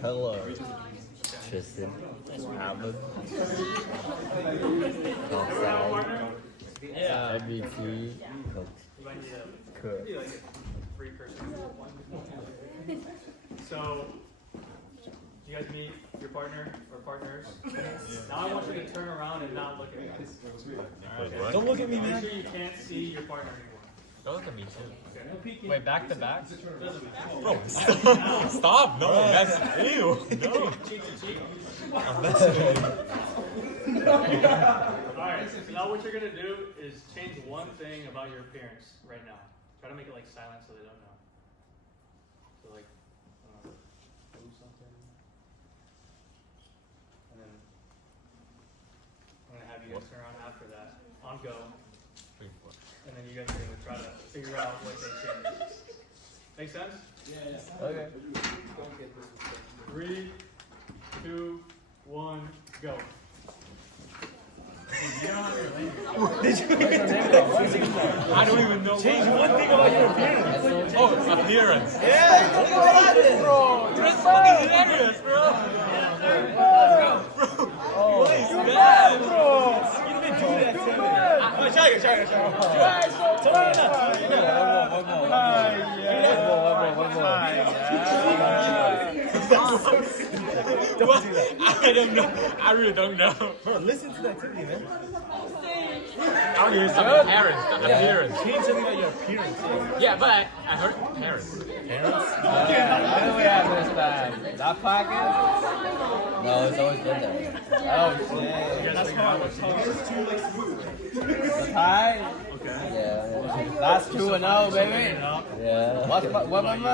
Hello. Tristan. Ahmed. MVT. Cook. So, do you guys meet your partner or partners? Now I want you to turn around and not look at me. Right. Don't look at me, man. Make sure you can't see your partner anymore. Don't look at me too. Okay. Wait, back to back? Bro, stop. No, that's ew. No. Cheek to cheek. I'm messing with you. Alright, so now what you're gonna do is change one thing about your appearance right now. Try to make it like silent so they don't know. So like, move something. And then I'm gonna have you guys turn around after that. On go. And then you guys are gonna try to figure out what they changed. Make sense? Yeah. Okay. 3, 2, 1, go. I don't even know. Change one thing about your appearance. Oh, appearance. Yeah. Look at that, bro. That's fucking hilarious, bro. What is that, bro? You didn't do that to me. Try it. One more. I don't know. I really don't know. Bro, listen to the activity, man. I want to hear some appearance. Appearance. Change something about your appearance. Yeah, but I heard parents. Parents? What do we have this time? That pocket? No, it's always been there. Oh, shit. That's how it's The tie? Yeah. That's 2-0, baby. Yeah. What am I?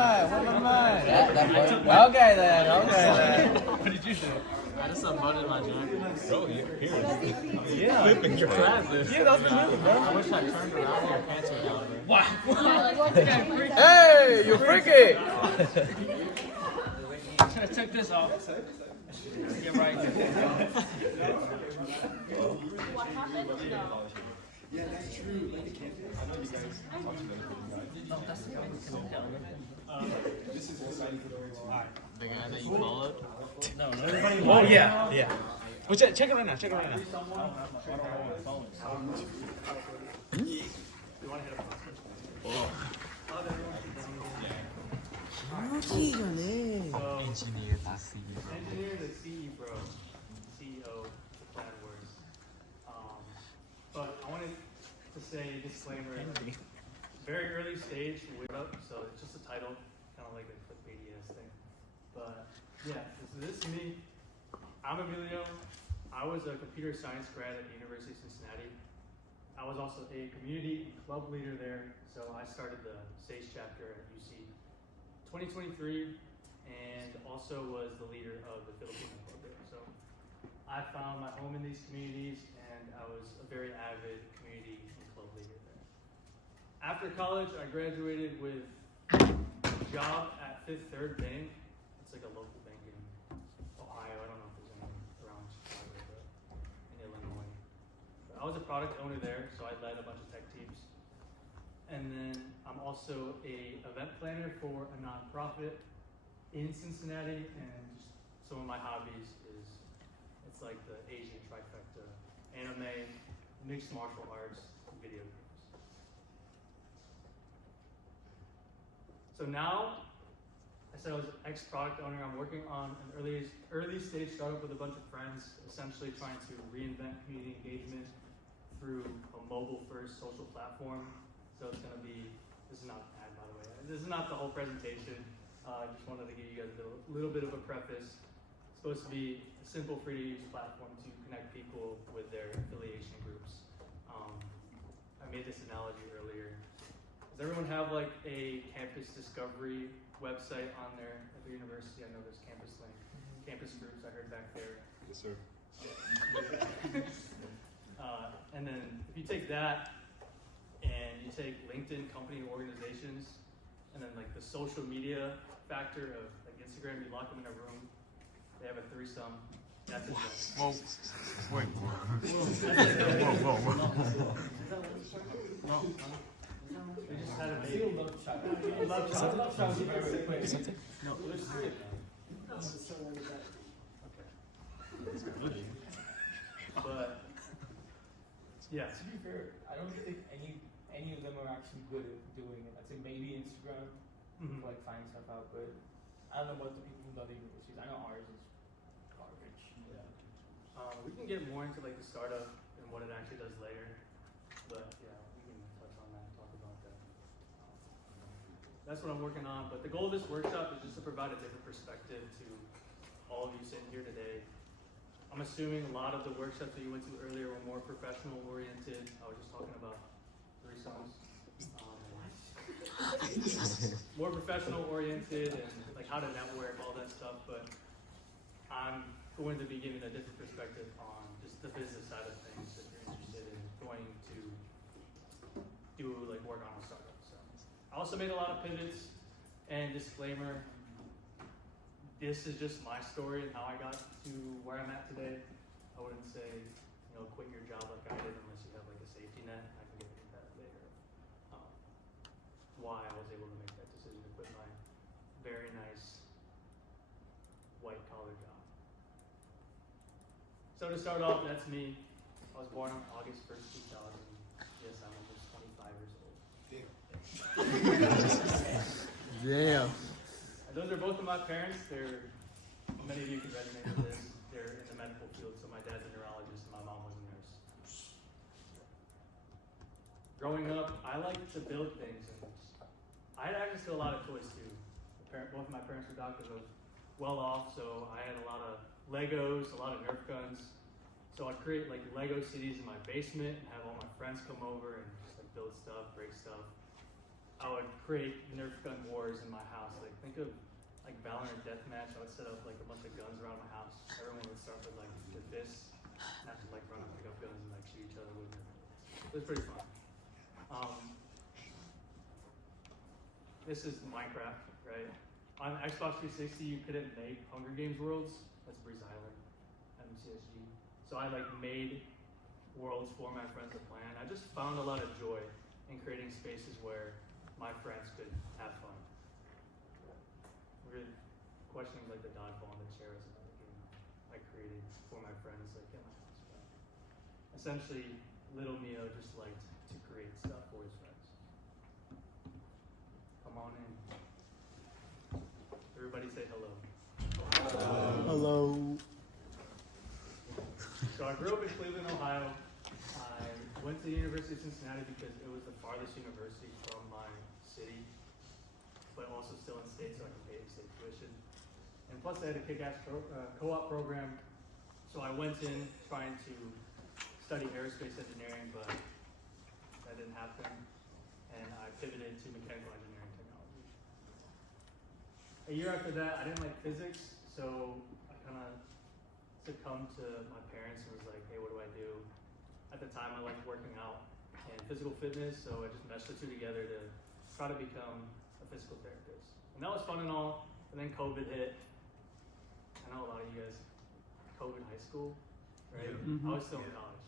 That part. Okay then. What did you do? I just unbuttoned my jacket. Bro, your appearance. Yeah. Flipping your glasses. Yeah, that's the move, bro. I wish I turned around and your pants were down. Wow. Hey, you freaky! Check this off. Get right. Yeah, that's true. Like the campus. I know you guys talked about it. This is exciting for the next one. The guy that you followed? No, everybody. Oh, yeah. Well, check it right now. You want to hit a Engineer the CE-brO. Engineer the CE-brO. CEO, the plan words. But I wanted to say a disclaimer. Very early stage, so it's just a title, kind of like a clickbaity thing. But yeah, this is me. I'm Emilio. I was a computer science grad at the University of Cincinnati. I was also a community and club leader there, so I started the SASE chapter at UC 2023, and also was the leader of the Filipino club there. So I found my home in these communities, and I was a very avid community and club leader there. After college, I graduated with a job at Fifth Third Bank. It's like a local bank in Ohio. I don't know if there's any around Chicago, but in Illinois. But I was a product owner there, so I led a bunch of tech teams. And then I'm also a event planner for a nonprofit in Cincinnati, and just some of my hobbies is, it's like the Asian trifecta: anime, mixed martial arts, and video games. So now, I said I was ex-product owner. I'm working on an early stage startup with a bunch of friends, essentially trying to reinvent community engagement through a mobile-first social platform. So it's going to be, this is not an ad, by the way. This is not the whole presentation. I just wanted to give you guys a little bit of a preface. It's supposed to be a simple, free-to-use platform to connect people with their affiliation groups. I made this analogy earlier. Does everyone have like a campus discovery website on there at the university? I know there's Campus Link, campus groups I heard back there. Yes, sir. And then if you take that and you take LinkedIn company organizations, and then like the social media factor of like Instagram, you lock them in a room, they have a threesome. That's it. Whoa. Wait. Whoa. We just had a baby. Love child. No, there's three of them. But yeah, To be fair, I don't think any of them are actually good at doing it. I'd say maybe Instagram Mhm. for like finding stuff out, but I don't know about the people from the other universities. I know ours is garbage. Yeah. we can get more into like the startup and what it actually does later. But yeah, we can touch on that, talk about that. That's what I'm working on. But the goal of this workshop is just to provide a different perspective to all of you sitting here today. I'm assuming a lot of the workshops that you went to earlier were more professional oriented. I was just talking about threesomes. More professional oriented and like how to network, all that stuff. But I'm going to be giving a different perspective on just the business side of things if you're interested in going to do like work on a startup. So I also made a lot of pivots, and disclaimer, this is just my story and how I got to where I'm at today. I wouldn't say, quit your job like I did unless you have like a safety net. I can get into that later. Why I was able to make that decision to quit my very nice white collar job. So to start off, that's me. I was born on August 1st, 2000. Yes, I'm almost 25 years old. Damn. Those are both of my parents. Many of you can resonate with this. They're in the medical field, so my dad's a neurologist and my mom was a nurse. Growing up, I liked to build things, and I had access to a lot of toys too. Both of my parents were doctors. I was well off, so I had a lot of Legos, a lot of Nerf guns. So I'd create like Lego cities in my basement and have all my friends come over and just like build stuff, break stuff. I would create Nerf gun wars in my house. Like think of like Valorant deathmatch. I would set up like a bunch of guns around my house. Everyone would start with like the fists, not to like run and pick up guns and like shoot each other with them. It was pretty fun. This is Minecraft, right? On Xbox 360, you couldn't make Hunger Games worlds. That's Breeze Island, MCSG. So I like made worlds for my friends to play. And I just found a lot of joy in creating spaces where my friends could have fun. We're questioning like the dodgeball and the chair is another game I created for my friends like in my house. But essentially, little Mio just liked to create stuff for his friends. Come on in. Everybody say hello. Hello. So I grew up in Cleveland, Ohio. I went to the University of Cincinnati because it was the farthest university from my city, but also still in state, so I could pay state tuition. And plus, I had a kick-ass co-op program, so I went in trying to study aerospace engineering, but that didn't happen, and I pivoted to mechanical engineering technology. A year after that, I didn't like physics, so I kind of succumbed to my parents and was like, hey, what do I do? At the time, I liked working out and physical fitness, so I just meshed the two together to try to become a physical therapist. And that was fun and all, and then COVID hit. I know a lot of you guys, COVID high school, right? I was still in college.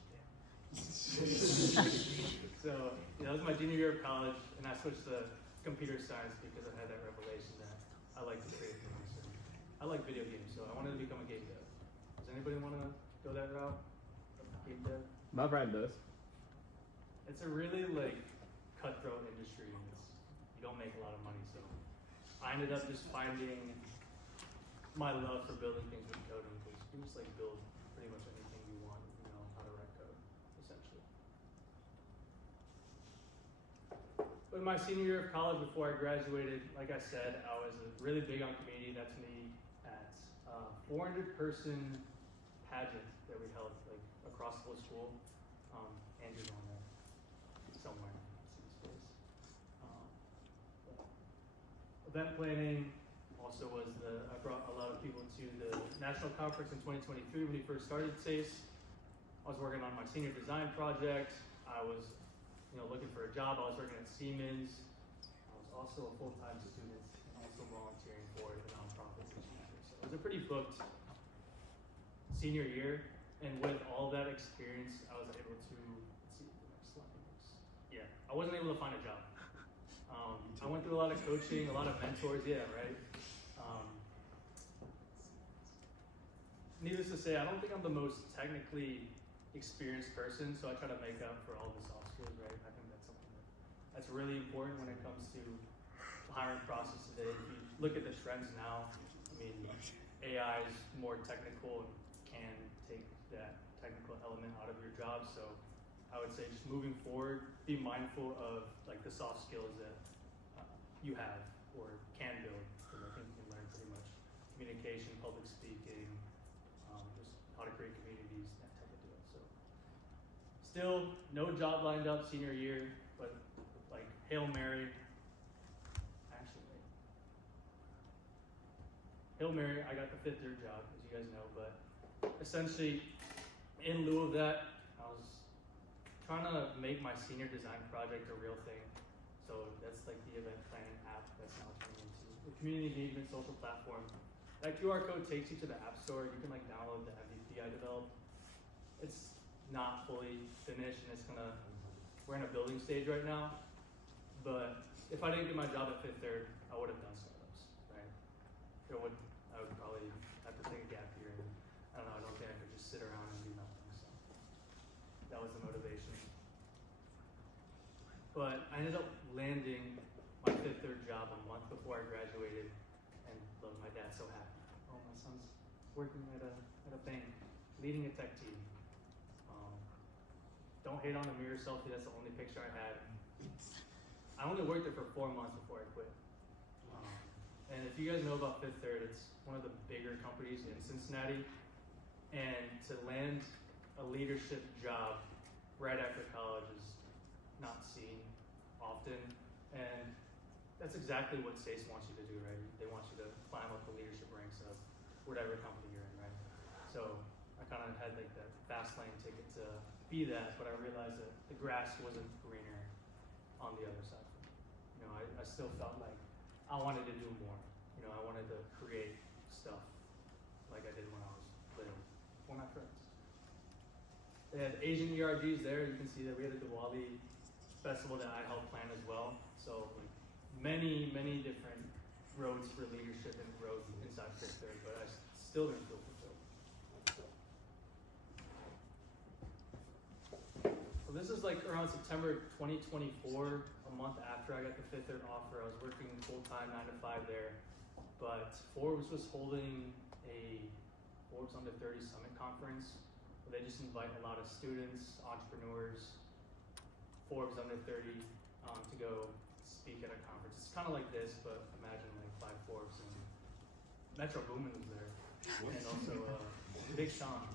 So, that was my junior year of college, and I switched to computer science because I had that revelation that I like to create things. And I like video games, so I wanted to become a game dev. Does anybody want to go that route? Game dev? My friend does. It's a really like cutthroat industry, and you don't make a lot of money. So I ended up just finding my love for building things with coding, because you can just like build pretty much anything you want if you know how to write code, essentially. But in my senior year of college, before I graduated, like I said, I was really big on community. That's me at a 400-person pageant that we held like across the whole school. Andrew's on there somewhere. See his face. Event planning also was I brought a lot of people to the national conference in 2023 when we first started SASE. I was working on my senior design project. I was, looking for a job. I was working at Siemens. I was also a full-time student and also volunteering for the nonprofit this year. So it was a pretty booked senior year, and with all that experience, I was able to, let's see the next slide is. Yeah, I wasn't able to find a job. I went through a lot of coaching, a lot of mentors, yeah, right? needless to say, I don't think I'm the most technically experienced person, so I try to make up for all the soft skills, right? I think that's something that's really important when it comes to the hiring process today. If you look at the trends now, I mean, AI is more technical and can take that technical element out of your job. So I would say just moving forward, be mindful of like the soft skills that you have or can build, because I think you can learn pretty much communication, public speaking, just how to create communities, that type of deal. So still no job lined up senior year, but like Hail Mary. Actually, Hail Mary, I got the 5th year job, as you guys know, but essentially in lieu of that, I was trying to make my senior design project a real thing. So that's like the event planning app that's now turning into the community engagement social platform. That QR code takes you to the App Store. You can like download the MVP I developed. It's not fully finished, and we're in a building stage right now. But if I didn't get my job at Fifth Third, I would have done startups, right? I would probably have to take a gap year, and I don't think I could just sit around and do nothing. So that was the motivation. But I ended up landing my Fifth Third job a month before I graduated, and look, my dad's so happy. Oh, my son's working at a bank, leading a tech team. Don't hate on the mirror selfie, that's the only picture I had. I only worked there for 4 months before I quit. And if you guys know about Fifth Third, it's one of the bigger companies in Cincinnati. And to land a leadership job right after college is not seen often. And that's exactly what SASE wants you to do, right? They want you to climb up the leadership ranks of whatever company you're in, right? So I kind of had like that fast lane ticket to be that, but I realized that the grass wasn't greener on the other side. You know, I still felt like I wanted to do more. You know, I wanted to create stuff like I did when I was little for my friends. They had Asian ERGs there. You can see that we had a Diwali festival that I helped plan as well. So like, many different roads for leadership and growth inside Fifth Third, but I still didn't feel fulfilled. So this is like around September 2024, a month after I got the Fifth Third offer. I was working full-time, 9 to 5 there. But Forbes was holding a Forbes Under 30 Summit Conference, where they just invite a lot of students, entrepreneurs, Forbes Under 30 to go speak at a conference. It's kind of like this, but imagine like 5 Forbes, and Metro Boomin was there, and also Big Sean.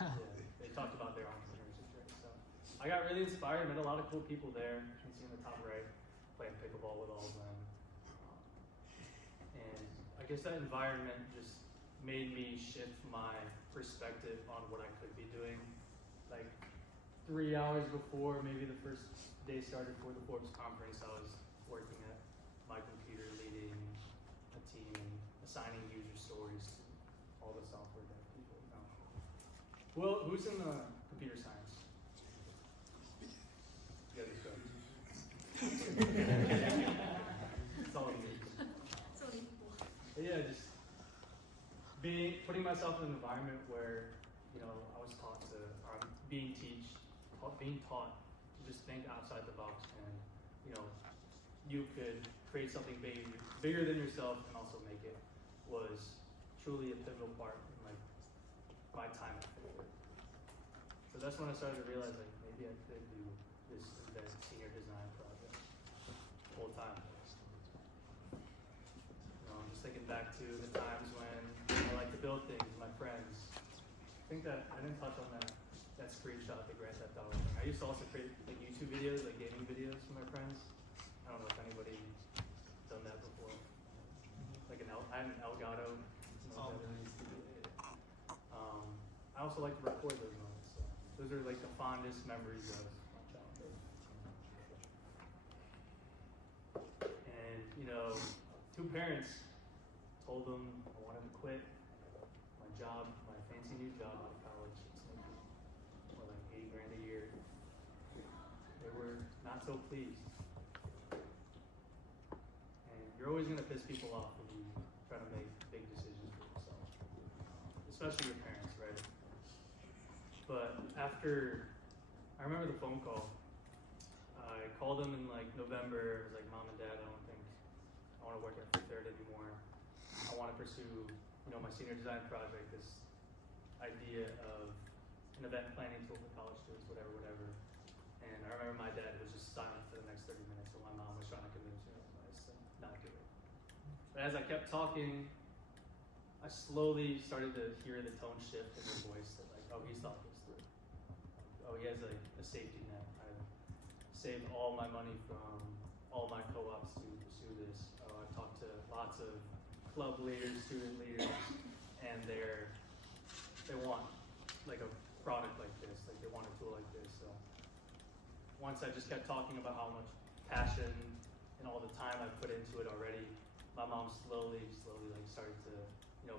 Yeah, they talked about their entrepreneurship journey. So I got really inspired, met a lot of cool people there. You can see in the top right, playing pickleball with all of them. And I guess that environment just made me shift my perspective on what I could be doing. Like 3 hours before maybe the first day started for the Forbes conference, I was working at my computer, leading a team and assigning user stories to all the software dev people. Well, who's in the computer science? You guys are It's all me. So many people. Yeah, just putting myself in an environment where, you know, I was taught to, or I'm being taught to just think outside the box, and, you know, you could create something bigger than yourself and also make it, was truly a pivotal part in like my time at Ford. So that's when I started to realize like maybe I could do this event senior design project full time. You know, I'm just thinking back to the times when I like to build things with my friends. I think that I didn't touch on that screenshot of the Grand Theft Auto thing. I used to also create like YouTube videos, like gaming videos for my friends. I don't know if anybody done that before. Like I had an Elgato. I also like to record those moments. So those are like the fondest memories of my childhood. And you know, 2 parents told them I wanted to quit my job, my fancy new job out of college. It's making more like $80 grand a year. They were not so pleased. And you're always going to piss people off when you try to make big decisions for yourself, especially your parents, right? But after, I remember the phone call. I called them in like November. It was like, Mom and Dad, I don't think I want to work at Fifth Third anymore. I want to pursue, my senior design project, this idea of an event planning tool for college students, whatever. And I remember my dad was just silent for the next 30 minutes while my mom was trying to convince me otherwise to not do it. But as I kept talking, I slowly started to hear the tone shift in his voice that like, oh, he's thought this through. Oh, he has like a safety net. I've saved all my money from all my co-ops to pursue this. Oh, I've talked to lots of club leaders, student leaders, and they want like a product like this, like they want a tool like this. So once I just kept talking about how much passion and all the time I put into it already, my mom slowly like started to,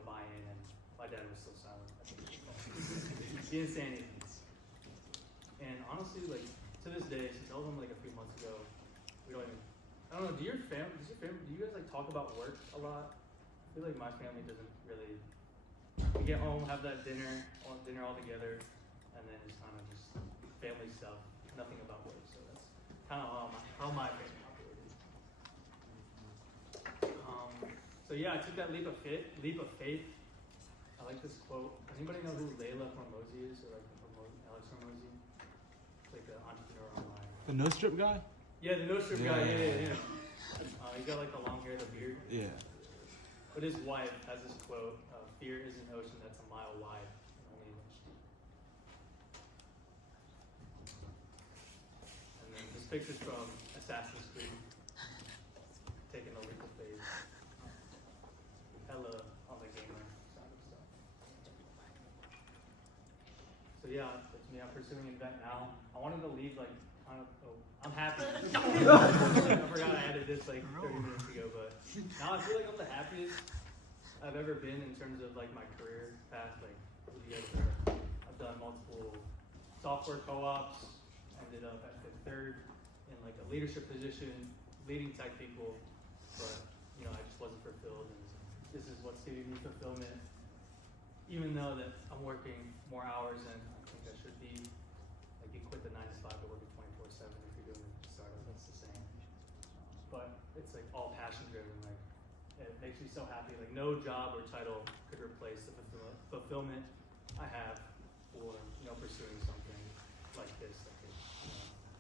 buy in, and my dad was still silent. He didn't say anything. And honestly, like to this day, since I told him like a few months ago, we don't even, I don't know, do you guys like talk about work a lot? I feel like my family doesn't really. We get home, have that dinner all together, and then it's kind of just family stuff, nothing about work. So that's kind of how my family operated. So yeah, I took that leap of faith. I like this quote. Anybody know who Layla Hormozi is, or like Alex Hormozi? It's like an entrepreneur online. The no strip guy? Yeah, the no strip guy. Yeah. He's got like the long hair, the beard. Yeah. But his wife has this quote: "Fear is an ocean that's a mile wide and only an inch deep." And then this picture's from Assassin's Creed, taking a leap of faith. Hella on the gamer side of stuff. So yeah, that's me. I'm pursuing Invent now. I wanted to leave like kind of. Oh, I'm happy. I forgot I added this like 30 minutes ago, but now I feel like I'm the happiest I've ever been in terms of like my career path. Like you guys are, I've done multiple software co-ops. Ended up at Fifth Third in like a leadership position, leading tech people, but I just wasn't fulfilled. And this is what's giving me fulfillment, even though that I'm working more hours than I think I should be. Like you quit the 9 to 5 to work at 24/7 if you're doing a startup. That's the same. But it's like all passion driven. Like it makes me so happy. Like no job or title could replace the fulfillment I have for pursuing something like this. That could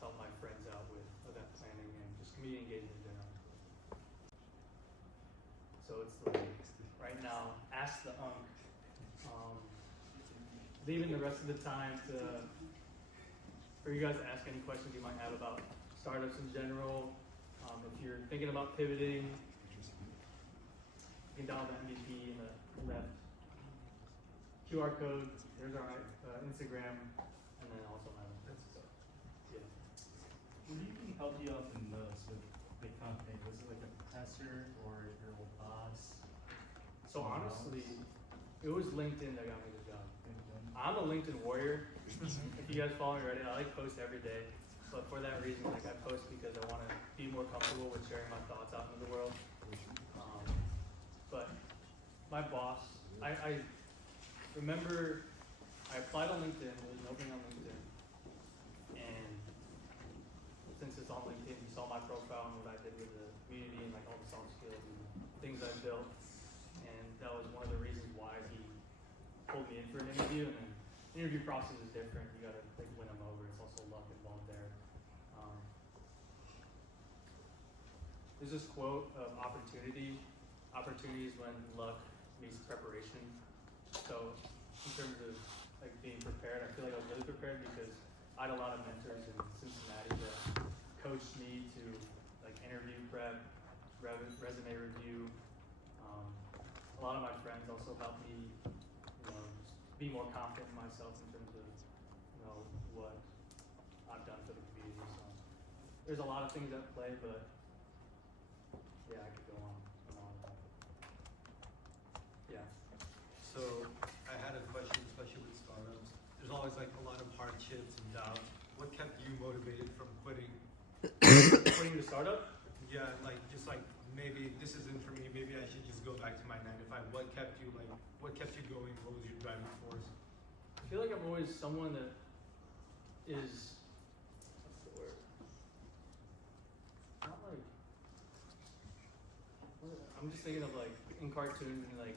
help my friends out with event planning and just community engagement in general. So it's like right now, ask the unk. Leaving the rest of the time for you guys to ask any questions you might have about startups in general. If you're thinking about pivoting, you can download the MVP in the left. QR code, there's our Instagram, and then also my LinkedIn. So, yeah. Who do you think helped you out the most with the company? Was it like a professor or your old boss? So honestly, it was LinkedIn that got me the job. I'm a LinkedIn warrior. If you guys follow me already, I like post every day. But for that reason, like I post because I want to be more comfortable with sharing my thoughts out into the world. But my boss, I remember I applied on LinkedIn. There was an opening on LinkedIn, and since it's on LinkedIn, you saw my profile and what I did with the community and like all the soft skills and things I built. And that was one of the reasons why he pulled me in for an interview. And then the interview process is different. You gotta like win them over. It's also luck involved there. There's this quote of opportunity. Opportunity is when luck meets preparation. So in terms of like being prepared, I feel like I was really prepared because I had a lot of mentors in Cincinnati that coached me to like interview prep, resume review. A lot of my friends also helped me, just be more confident in myself in terms of, what I've done for the community. So there's a lot of things at play, but yeah, I could go on and on about it. Yeah. So I had a question, especially with startups. There's always like a lot of hardships and doubts. What kept you motivated from quitting? Quitting the startup? Yeah, like just like maybe this isn't for me, maybe I should just go back to my 9 to 5. What kept you going? What was your driving force? I feel like I'm always someone that is, what's the word? Not like, I'm just thinking of like in cartoons and like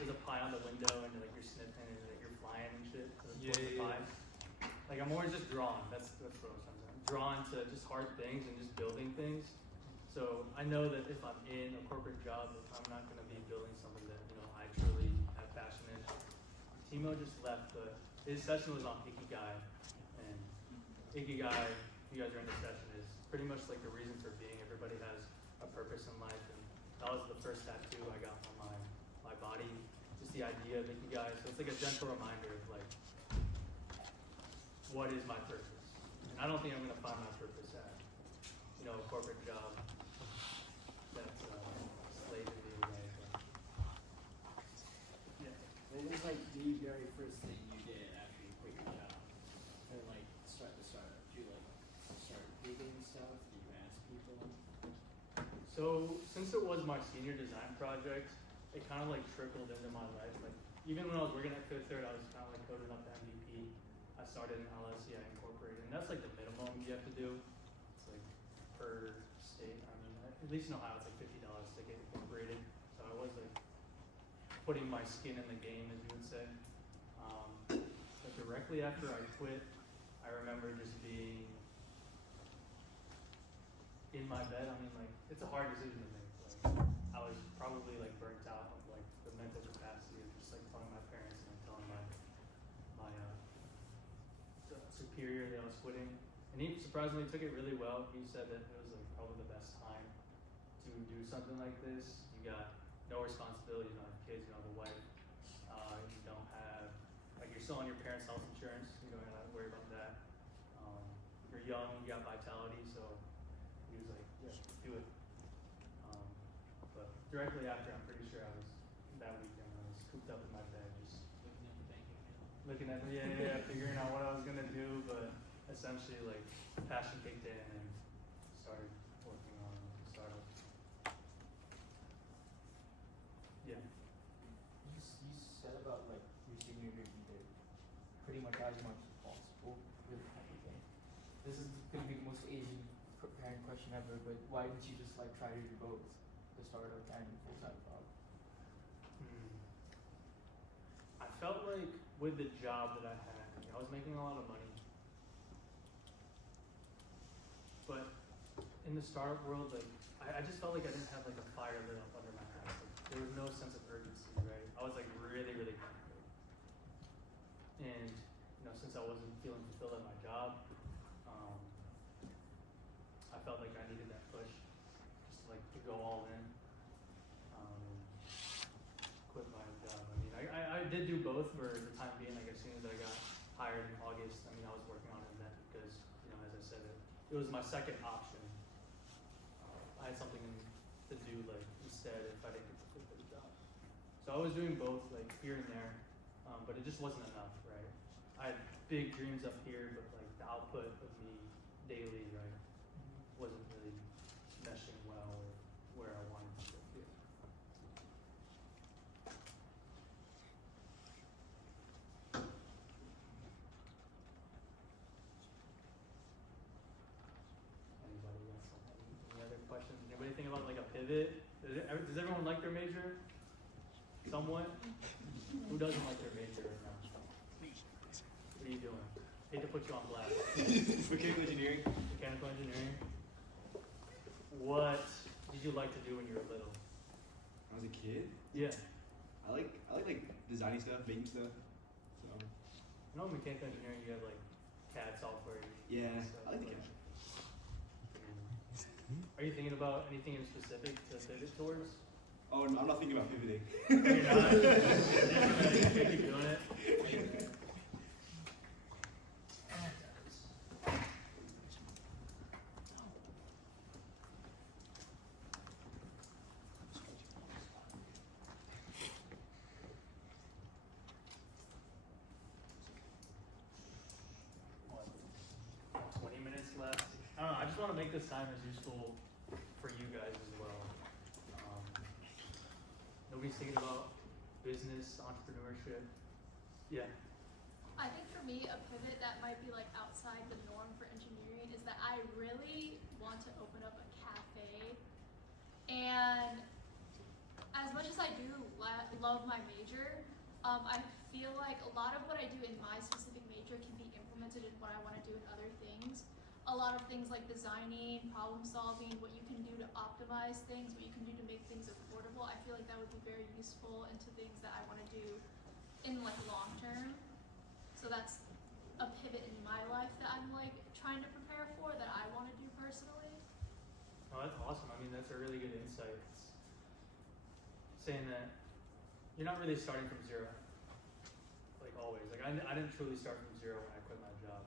there's a pie on the window and like you're sniffing and like you're flying and shit. The pie. Like I'm always just drawn. That's what I'm saying. I'm drawn to just hard things and just building things. So I know that if I'm in a corporate job, if I'm not going to be building something that I truly have passion in. Timo just left, but his session was on Ikigai, and Ikigai, if you guys are in the session, is pretty much like the reason for being. Everybody has a purpose in life, and that was the first tattoo I got on my body. Just the idea of Ikigai. So it's like a gentle reminder of like, what is my purpose? And I don't think I'm going to find my purpose at, a corporate job that's slaving me away. But, yeah. What was like the very first thing you did after you quit your job to like start the startup? Did you like start digging stuff? Did you ask people? So since it was my senior design project, it kind of like trickled into my life. Like even when I was working at Fifth Third, I was kind of like coding up the MVP. I started in LSE, I incorporated, and that's like the minimum you have to do. It's like per state. I mean, at least in Ohio, it's like $50 to get incorporated. So I was like putting my skin in the game, as you would say. But directly after I quit, I remember just being in my bed. I mean, like it's a hard decision to make. Like I was probably like burnt out of like the mental capacity of just like telling my parents and telling my superior that I was quitting. And he surprisingly took it really well. He said that it was like probably the best time to do something like this. You got no responsibility, you don't have kids, you don't have a wife, you don't have, like you're still on your parents' health insurance, you don't have to worry about that. You're young, you got vitality, so he was like, yeah, do it. But directly after, I'm pretty sure that weekend, I was cooped up in my bed, just looking at, figuring out what I was gonna do, but essentially like passion kicked in and started working on the startup. Yeah. You said about like your senior year you did pretty much as much as possible with everything. This is gonna be the most Asian parent question ever, but why didn't you just like try to do both, the startup and full-time job? I felt like with the job that I had, I was making a lot of money. But in the startup world, like I just felt like I didn't have like a fire lit up under my ass. Like, there was no sense of urgency, right? I was like really, really comfortable. And since I wasn't feeling fulfilled at my job, I felt like I needed that push, just like to go all in. Quit my job. I mean, I did do both for the time being. Like as soon as I got hired in August, I mean, I was working on an event because, as I said, it was my second option. I had something to do like instead if I didn't get to quit the job. So I was doing both like here and there, but it just wasn't enough, right? I had big dreams up here, but like the output of me daily, right, wasn't really meshing well with where I wanted to go here. Anybody else? Any other questions? Anybody think about like a pivot? Does everyone like their major? Somewhat? Who doesn't like their major right now? What are you doing? Hate to put you on blast. Mechanical engineering. Mechanical engineering. What did you like to do when you were little? When I was a kid, Yeah. I like designing stuff, making stuff. So I know in mechanical engineering you have like CAD software. yeah, Stuff, I like the but- CAD. Are you thinking about anything in specific to pivot towards? Oh, I'm not thinking about pivoting. You're not? You're just gonna keep doing it? 20 minutes left. I don't know, I just want to make this time as useful for you guys as well. nobody's thinking about business, entrepreneurship. Yeah. I think for me, a pivot that might be like outside the norm for engineering is that I really want to open up a cafe. And as much as I do love my major, I feel like a lot of what I do in my specific major can be implemented in what I want to do in other things. A lot of things like designing, problem solving, what you can do to optimize things, what you can do to make things affordable. I feel like that would be very useful into things that I want to do in like long term. So that's a pivot in my life that I'm like trying to prepare for that I want to do personally. Oh, that's awesome. I mean, that's a really good insight. It's saying that you're not really starting from zero, like always. Like I didn't truly start from zero when I quit my job.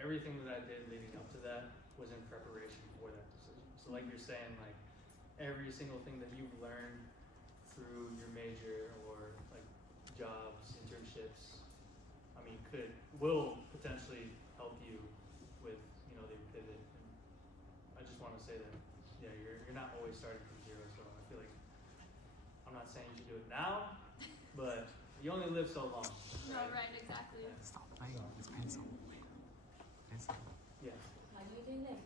Everything that I did leading up to that was in preparation for that decision. So like you're saying, like every single thing that you've learned through your major or like jobs, internships, I mean, will potentially help you with, you know, the pivot. And I just want to say that, yeah, you're not always starting from zero. So I feel like I'm not saying you should do it now, but you only live so long. No, right, exactly. Stop playing with this pencil. Pencil. Yeah. How do you think like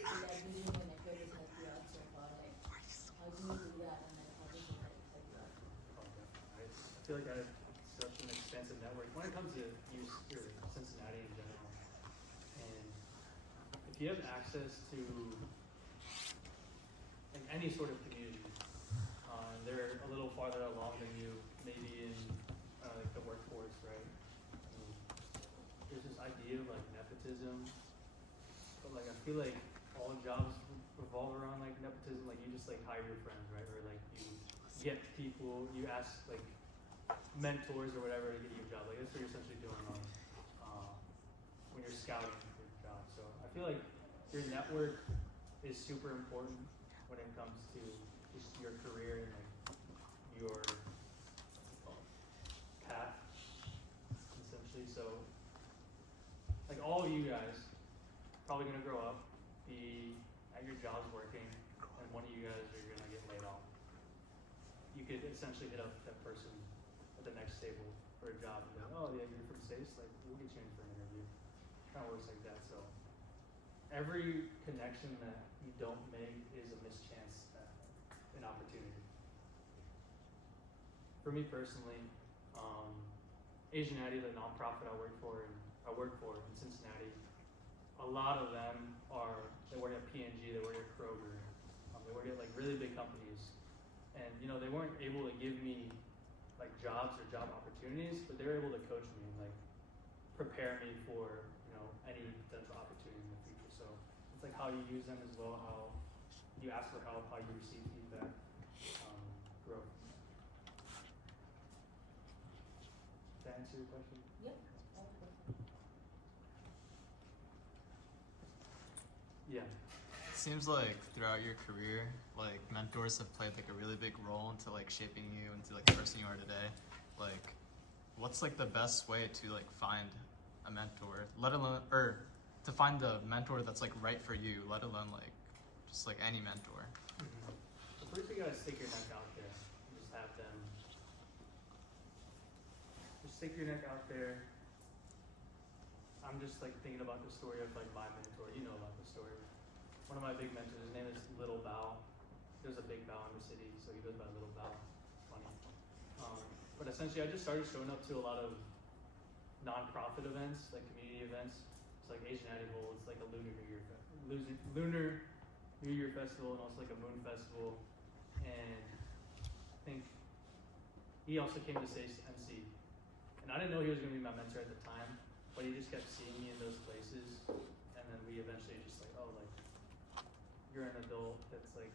leveraging the network has helped you out so far? Like, how do you do that, and then how does it help you out? I feel like I have such an expansive network when it comes to Cincinnati in general. And if you have access to like any sort of community, they're a little farther along than you, maybe in like the workforce, right? I mean, there's this idea of like nepotism, but like I feel like all jobs revolve around like nepotism. Like you just like hire your friends, right? Or like you get people, you ask like mentors or whatever to get you a job. Like that's what you're essentially doing when you're scouting for a job. So I feel like your network is super important when it comes to just your career and like your path, essentially. So like all of you guys probably gonna grow up, be at your jobs working, and one of you guys are gonna get laid off. You could essentially hit up that person at the next table for a job and be like, oh yeah, you're from SASE, like we'll get you in for an interview. Kind of works like that. So every connection that you don't make is a mischance at an opportunity. For me personally, Asianati, the nonprofit I work for in Cincinnati, a lot of them they work at P&G, they work at Kroger, they work at like really big companies, and you know they weren't able to give me like jobs or job opportunities, but they were able to coach me and like prepare me for, you know, any potential opportunity in the future. So it's like how you use them as well, how you ask for help, how you receive feedback, grow. Did that answer your question? Yep. Yeah. Seems like throughout your career, like mentors have played like a really big role into like shaping you into like the person you are today. Like, what's like the best way to like find a mentor, let alone, or to find the mentor that's like right for you, let alone like just like any mentor? Mm-hmm. So first you gotta stick your neck out there. Just have them. Just stick your neck out there. I'm just like thinking about the story of like my mentor. You know about the story. One of my big mentors, his name is Little Bao. There's a big Bao in the city, so he goes by Little Bao. Funny. But essentially, I just started showing up to a lot of non-profit events, like community events. It's like Asianati holds like a Lunar New Year festival, and also like a Moon festival. And I think he also came to SASE MC. And I didn't know he was going to be my mentor at the time, but he just kept seeing me in those places. And then we eventually just like, oh, like, you're an adult that's like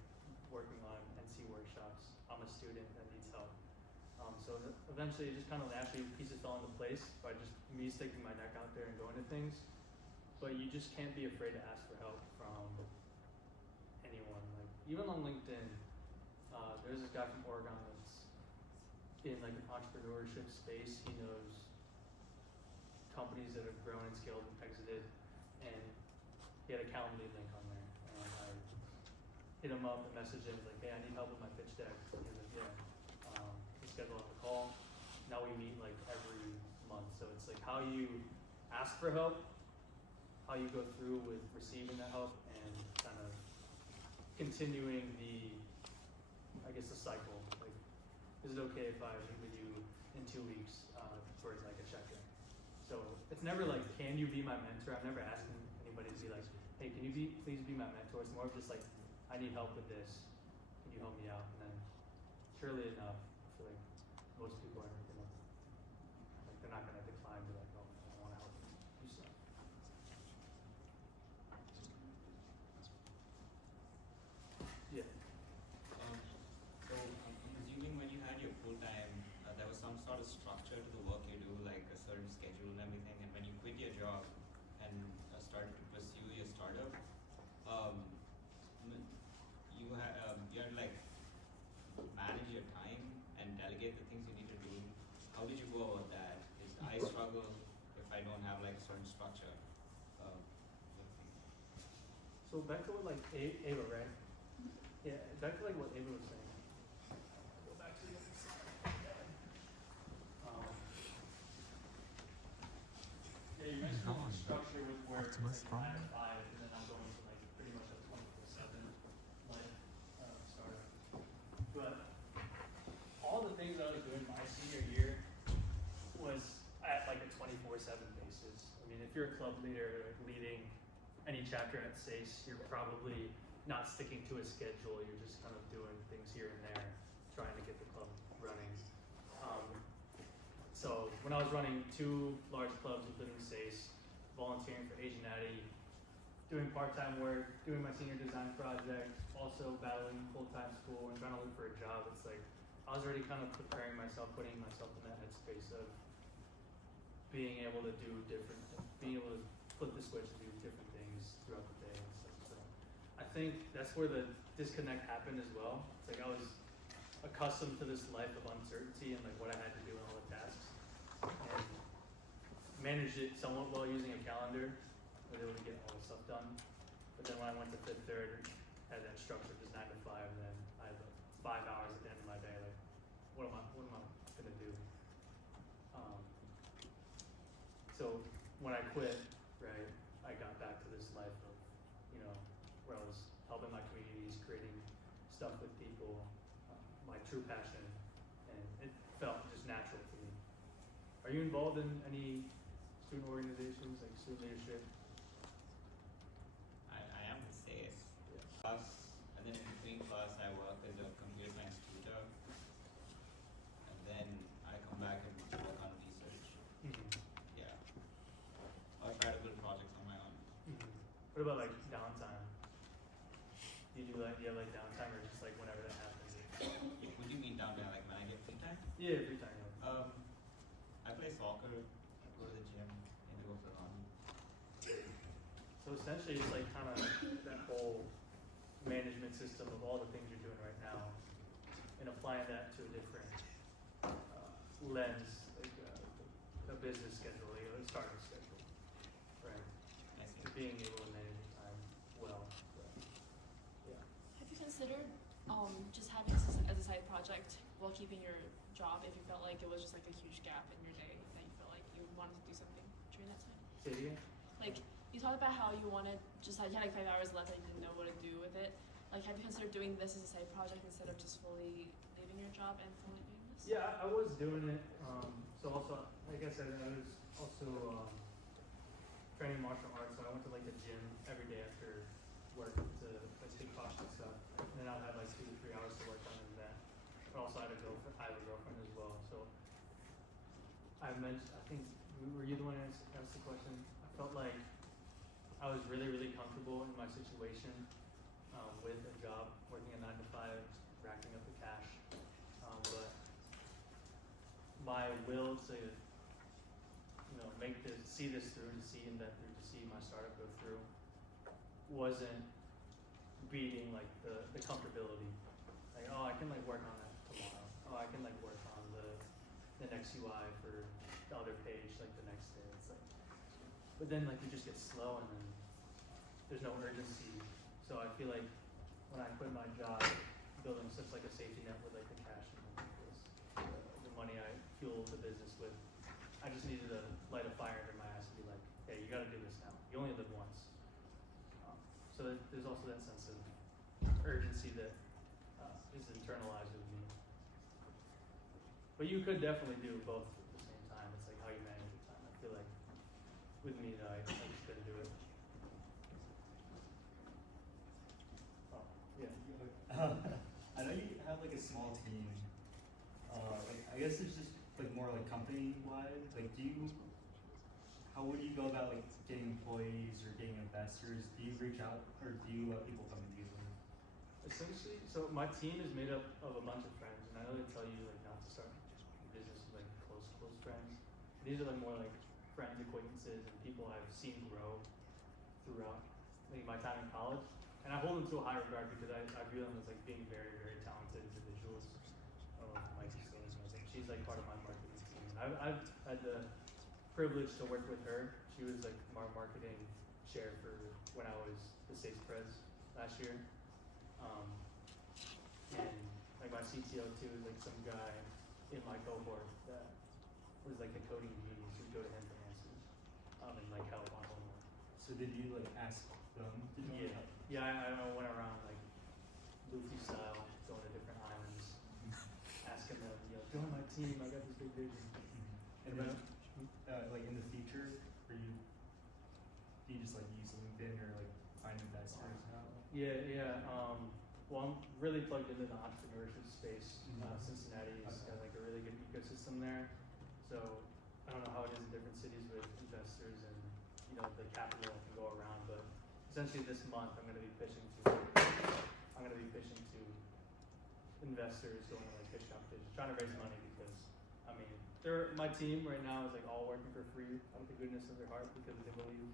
working on NC workshops. I'm a student that needs help. So eventually it just kind of naturally pieces fell into place by just me sticking my neck out there and going to things. But you just can't be afraid to ask for help from anyone. Like even on LinkedIn, there's this guy from Oregon that's in like an entrepreneurship space. He knows companies that have grown and scaled and exited, and he had a Calendly link on there. And I hit him up and messaged him like, hey, I need help with my pitch deck. And he was like, yeah. schedule out the call. Now we meet like every month. So it's like how you ask for help, how you go through with receiving that help, and kind of continuing the, I guess, the cycle. Like, is it okay if I meet with you in 2 weeks for like a check-in? So it's never like, can you be my mentor? I'm never asking anybody to be like, hey, can you please be my mentor? It's more of just like, I need help with this. Can you help me out? And then, surely enough, I feel like most people are gonna, like, they're not gonna decline to like, oh, I want to help you do stuff. Yeah. So I'm assuming when you had your full time, there was some sort of structure to the work you do, like a certain schedule and everything. And when you quit your job and started to pursue your startup, you had to like manage your time and delegate the things you need to do. How did you go about that? I struggle if I don't have like a certain structure. So back to what like Ava, right? Yeah, back to like what Ava was saying. Go back to the other slide. Yeah, you mentioned the structure with work, it's like 9 to 5, and then I'm going to like pretty much a 24/7 life startup. But all the things I was doing my senior year was at like a 24/7 basis. I mean, if you're a club leader, like leading any chapter at SASE, you're probably not sticking to a schedule. You're just kind of doing things here and there, trying to get the club running. So when I was running 2 large clubs within SASE, volunteering for Asian Natty, doing part-time work, doing my senior design project, also battling full-time school and trying to look for a job, it's like I was already kind of preparing myself, putting myself in that headspace of being able to do different, being able to flip the switch and do different things throughout the day and stuff. So I think that's where the disconnect happened as well. It's like I was accustomed to this life of uncertainty and like what I had to do and all the tasks, and managed it somewhat well using a calendar, was able to get all the stuff done. But then when I went to Fifth Third, had that structure just 9 to 5, and then I had like 5 hours at the end of my day. Like, what am I gonna do? So when I quit, right, I got back to this life of, you know, where I was helping my communities, creating stuff with people, my true passion, and it felt just natural to me. Are you involved in any student organizations, like student leadership? I am the SASE. Yeah. Plus, and then in between class, I work as a computer science tutor. And then I come back and work on research. Mm-hmm. Yeah. Or try to build projects on my own. Mm-hmm. What about like downtime? Do you have like downtime, or just like whenever that happens? What do you mean downtime? Like when I get free time? Yeah, free time. Yeah. I play soccer, I go to the gym, maybe go for a run. So essentially, it's like kind of that whole management system of all the things you're doing right now, and applying that to a different lens, like a business schedule, like a startup schedule, right? I see. To being able to manage your time well. Yeah. Have you considered just having this as a side project while keeping your job if you felt like it was just like a huge gap in your day that you felt like you wanted to do something during that time? Say it again? Like, you talked about how you wanted, just had, you had like 5 hours left and you didn't know what to do with it. Like, have you considered doing this as a side project instead of just fully leaving your job and fully doing this? Yeah, I was doing it. So also, like I said, I was also training martial arts. So I went to like the gym every day after work to like take posture stuff. And then I'll have like 2 to 3 hours to work on that. But also I have a girlfriend as well. So I mentioned, I think, were you the one who asked the question? I felt like I was really, really comfortable in my situation with a job, working a 9 to 5, racking up the cash. But my will to, you know, see this through, to see invent through, to see my startup go through, wasn't beating like the comfortability. Like, oh, I can like work on that tomorrow. Oh, I can like work on the next UI for the other page like the next day. It's like, but then like you just get slow and then there's no urgency. So I feel like when I quit my job, building such like a safety net with like the cash and the I just needed to light a fire under my ass and be like, hey, you gotta do this now. You only live once. So there's also that sense of urgency that is internalized with me. But you could definitely do both at the same time. It's like how you manage your time. I feel like with me, though, I just couldn't do it. Oh, yeah. I know you have like a small team. Like I guess it's just like more like company wide. Like how would you go about like getting employees or getting investors? Do you reach out or do you let people come to you? Essentially, so my team is made up of a bunch of friends, and I know they tell you like not to start business with like close friends. These are like more like friends, acquaintances, and people I've seen grow throughout like my time in college. And I hold them to a high regard because I view them as like being very, very talented individuals. Like she's like part of my marketing team. I've had the privilege to work with her. She was like my marketing chair for when I was the SASE Prez last year. And like my CTO too is like some guy in my cohort that was like the coding genius. We'd go to him for answers and like help on homework. So did you like ask them to join? Yeah, I went around like Luffy style, going to different islands, asking them, join my team, I got this big vision. And then, like in the future, do you just like use LinkedIn or like find investors now? Yeah. Well, I'm really plugged into the entrepreneurship space. Cincinnati's got like a really good ecosystem there. So I don't know how it is in different cities with investors and the capital that can go around, but essentially this month I'm going to be pitching to investors, going to like pitch competitions, trying to raise money because I mean my team right now is like all working for free out of the goodness of their heart because they believe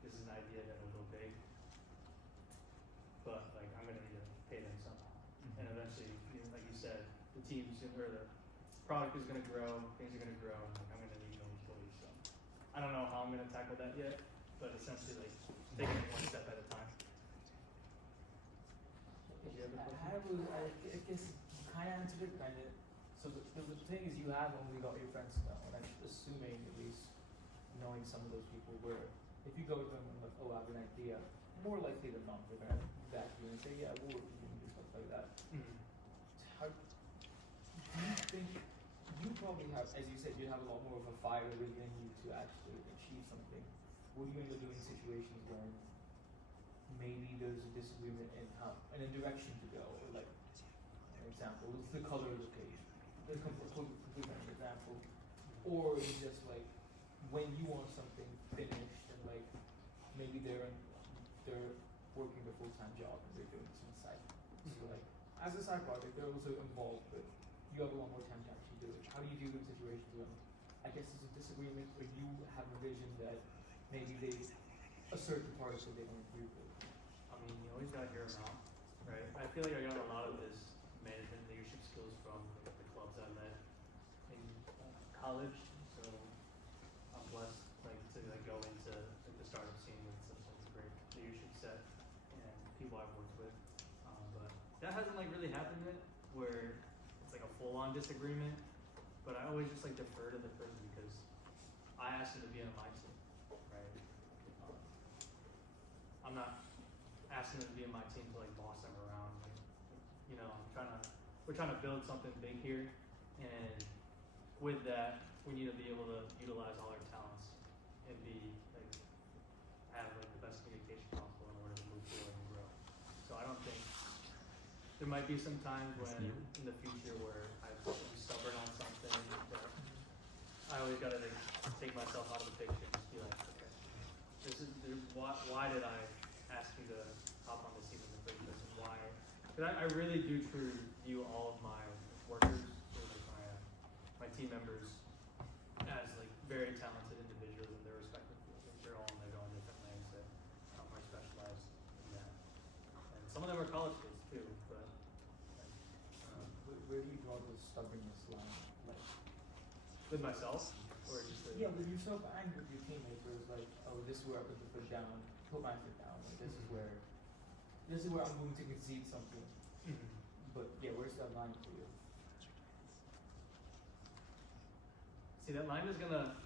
this is an idea that will go big. But like I'm gonna need to pay them somehow, and eventually, like you said, the team's or the product is gonna grow, things are gonna grow, and like I'm gonna need no employees. So I don't know how I'm gonna tackle that yet, but essentially like taking it one step at a time. I guess you kind of answered it, kind of. So the thing is, you have only got your friends now, and I'm assuming, at least knowing some of those people, where if you go to them and like, oh, I have an idea, more likely than not, they're gonna back you and say, yeah, we'll work with you and do stuff like that. How do you think you probably have, as you said, you have a lot more of a fire within you to actually achieve something? What do you end up doing in situations where maybe there's a disagreement in a direction to go, or like an example, it's the color of the page. There's a completely random example. Or it's just like when you want something finished and like maybe they're working a full-time job and they're doing this on the side. So like as a side project they're also involved, but you have a lot more time to actually do it. How do you deal with situations when I guess there's a disagreement or you have a vision that maybe they assert the parts that they don't agree with? I mean, you always gotta hear them out, right? I feel like I got a lot of this management leadership skills from the clubs I met in college, so I'm blessed to go into the startup scene with such a great leadership set and people I've worked with. But that hasn't really happened yet, where it's like a full-on disagreement. But I always just defer to the person because I asked them to be on my team, right? I'm not asking them to be on my team to boss them around. We're trying to build something big here, and with that, we need to be able to utilize all our talents and have the best communication possible in order to move forward and grow. So I don't think there might be some times when in the future where I'm stubborn on something, but I always gotta take myself out of the picture and just be like, okay, why did I ask you to hop on this team in the first place, and why? Because I really do truly view all of my workers, or my team members, as very talented individuals in their respective fields. They're all in their own different lanes that are specialized in that. And some of them are college kids too, but where do you draw the stubbornness line? With myself, or just with yourself and with your teammates, where it's oh, this is where I put the foot down, put my foot down. This is where I'm going to concede something. But yeah, where's that line for you? See, that line is gonna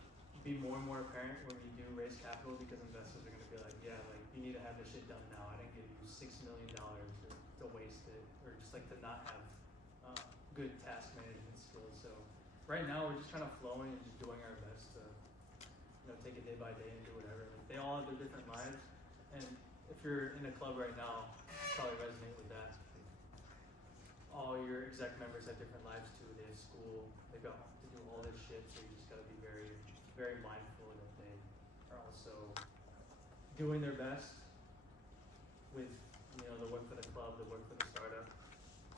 be more and more apparent when we do raise capital because investors are gonna be like, yeah, like you need to have this shit done now. I didn't give you $6 million to waste it, or just like to not have good task management skills. So right now we're just kind of flowing and just doing our best to, take it day by day and do whatever. Like they all have their different lives, and if you're in a club right now, you probably resonate with that. All your exec members have different lives too. They have school. They've got to do all this shit. So you just gotta be very, very mindful that they are also doing their best with, the work for the club, the work for the startup,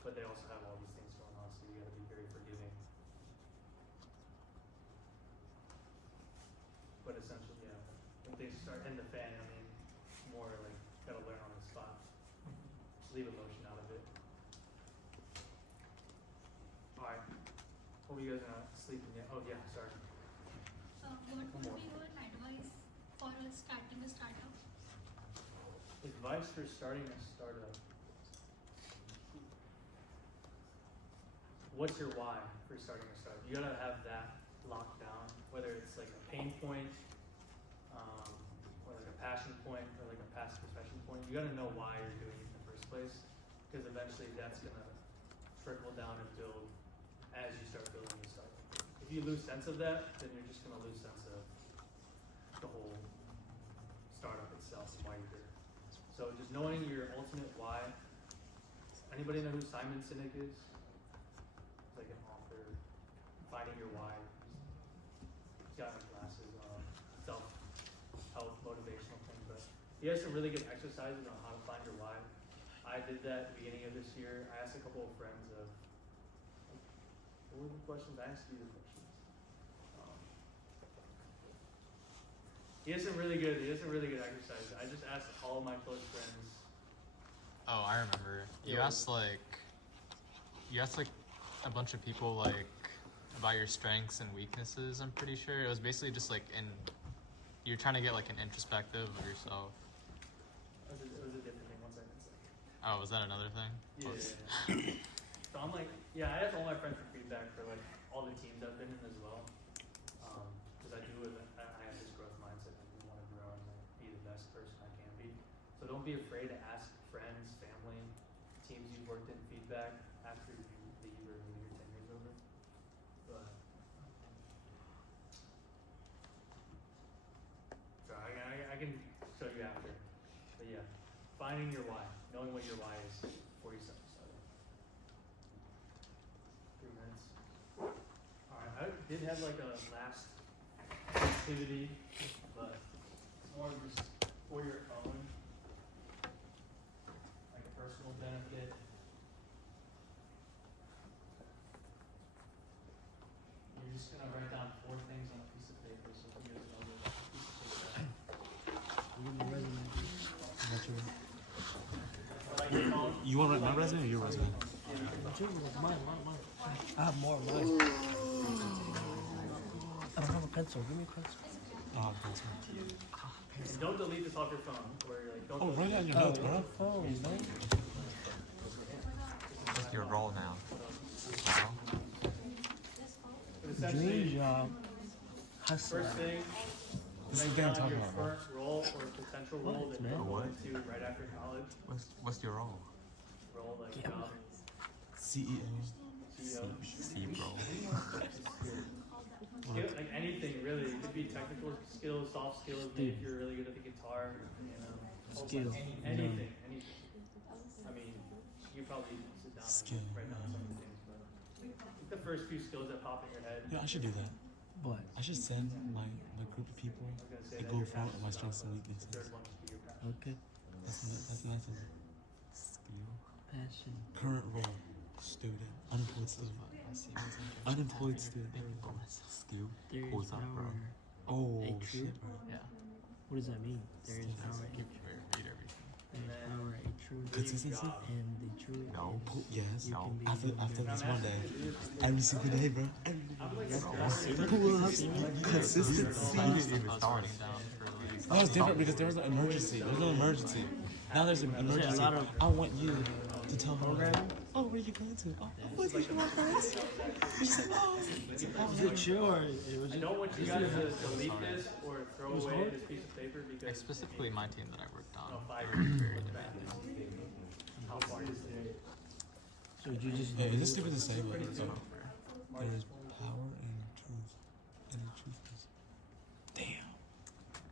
but they also have all these things going on. So you gotta be very forgiving. But essentially, yeah, when things start in the fan, more like gotta learn on the spot. Leave emotion out of it. Alright. What were you guys sleeping yet? Oh yeah, sorry. What would be your advice for starting a startup? Advice for starting a startup. What's your why for starting a startup? You gotta have that locked down, whether it's like a pain point, or like a passion point, or like a past profession point. You gotta know why you're doing it in the first place, because eventually that's gonna trickle down and build as you start building the startup. If you lose sense of that, then you're just gonna lose sense of the whole startup itself and why you're here. So just knowing your ultimate why. Anybody know who Simon Sinek is? He's like an author. Finding your why. He's got like glasses, self-help, motivational thing, but he has some really good exercises on how to find your why. I did that at the beginning of this year. I asked a couple of friends of, what were the questions? I asked you the questions. He has some really good exercises. I just asked all of my close friends. Oh, I remember. You asked like a bunch of people like about your strengths and weaknesses. I'm pretty sure it was basically just like you're trying to get like an introspective of yourself. It was a different thing. 1 second. Oh, was that another thing? Yeah. So I'm like, I asked all my friends for feedback for like all the teams I've been in as well, because I have this growth mindset. I want to grow and like, be the best person I can be. So don't be afraid to ask friends, family, teams you've worked in feedback after you leave or when your tenure's over. But so I can show you after. But yeah, finding your why, knowing what your why is before you start. 3 minutes. Alright, I did have like a last activity, but it's more just for your own, like a personal benefit. You're just gonna write down 4 things on a piece of paper, so if you guys know what piece of paper. You want my resume or your resume? Mine. I have more of mine. I don't have a pencil. Give me a pencil. Oh, pencil. And don't delete this off your phone, or like don't. Write it on your notes, bro. Phone, man. What's your role now? Dream job. Hustle. First thing, This is write the guy I'm down talking your about, bro. current role or potential role that you're What? going to right after college. What's your role? Role like Yeah. job, CEO. CEO. CE-brO. Skill, like anything really. It could be technical skills, soft skills. Maybe if you're really good at the guitar, Skill. Anything. I mean, you probably sit down Skill. and write down some of the things, but think the first few skills that pop in your head. Yeah, I should do that. What? I should send my group of people I was gonna say and that go your for passion my is strengths and not, but weaknesses. the third one should be your passion. Okay. That's the nice one. Passion. Current role, student, unemployed student. Unemployed student. There we go. Skill. There is What's up, bro? power. Oh, A true? shit, bro. Yeah. What does that mean? There is power. Read everything. There is power. A true. Consistency? And the true. No. Yes. You can be After good. this one day, every single day, bro. Pull-ups, consistency. I was starting down for like. That was different because there was an emergency. There was no emergency. Now there's an emergency. lot of I want you to tell her, oh, where are you going to? Oh, I'm going to my friends. You said, oh, like, Was it chill or it was I just? don't want you guys to delete Sorry. this or throw It was away hard? this piece of paper Like because specifically my team that I worked on, No, they 5 were years. very demanding. how far is it? So did you just? Yeah, is this stupid to say, but It's over. there is power in truth, and the truth is, damn.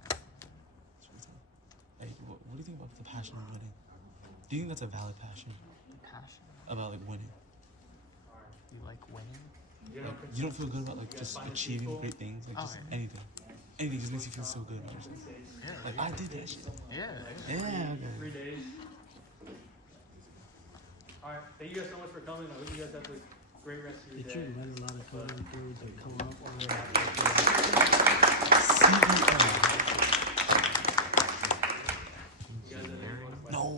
That's what it's like. Hey, what do you think about the passion of winning? Do you think that's a valid passion Passion. about like winning? You like winning? Like, you don't feel good about like just achieving great things, like Oh, just yeah. anything. Anything just makes you feel so good about yourself. Like I did that shit. Yeah. Yeah, okay. 3 days. Alright, thank you guys so much for coming. I hope you guys have a great rest of your Did day. you learn a lot of coding theories that come up on the CE-brO.